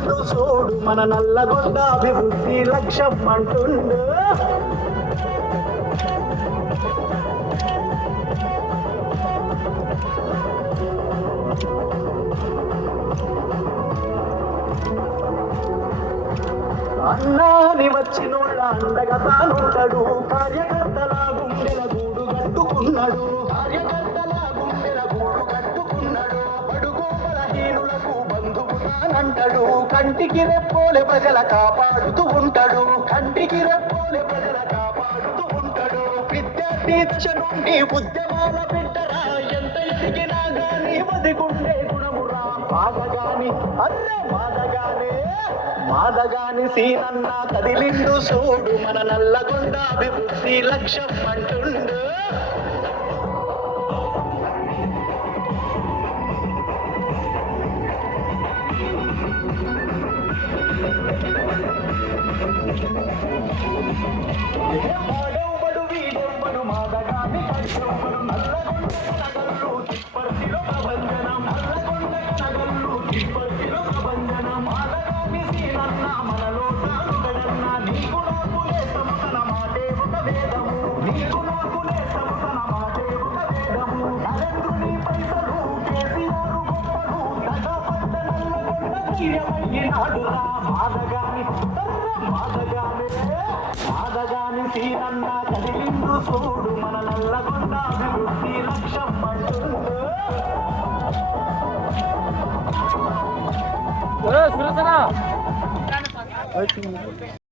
కదిలిండు చూడు మన నల్లగొండ అభివృద్ధి లక్ష్యం అంటుండు. అన్నాని వచ్చినోళ్ళ అండగా తానుంటాడు, కార్యకర్తల గుండెల గూడు కట్టుకున్నాడు, కార్యకర్తల గుండెల గూడు కట్టుకున్నాడు. బడుగు బలహీనులకు బంధువు తానంటాడు, కంటికి రెప్పోలే ప్రజల కాపాడుతూ ఉంటాడు, కంటికి రెప్పోలే ప్రజల కాపాడుతూ ఉంటాడు. విద్యార్థి దశ నుండి ఉద్యమాల బిడ్డరా, ఎంత ఎదిగినా గాని వదిగుండే గుణమురా. మాదగాని అన్నే మాదగాని సీనన్న కదిలిండు చూడు మన నల్లగొండ అభివృద్ధి లక్ష్యం అంటుండు. మాడెవ్వడు వీడెవ్వడు మాదగాని కట్టెవ్వడు, నల్లగొండ నగళ్ళు తిప్పర్తిలో ప్రభంజనం, నల్లగొండ నగళ్ళు తిప్పర్తిలో ప్రభంజనం. మాదగాని సీనన్న మనలో తానుగడన్న, నీకు నాకు లేసము తన మాటే ఒక వేదము, నీకు నాకు లేసము తన మాటే ఒక వేదము. నరేంద్రుని పైసలు కేసీఆర్ గొప్పలు, దగపడ్డ నల్లగొండ తీయమయ్యినాడురా. మాదగాని సీనన్న కదిలిండు చూడు మన నల్లగొండ అభివృద్ధి లక్ష్యం అంటుండు.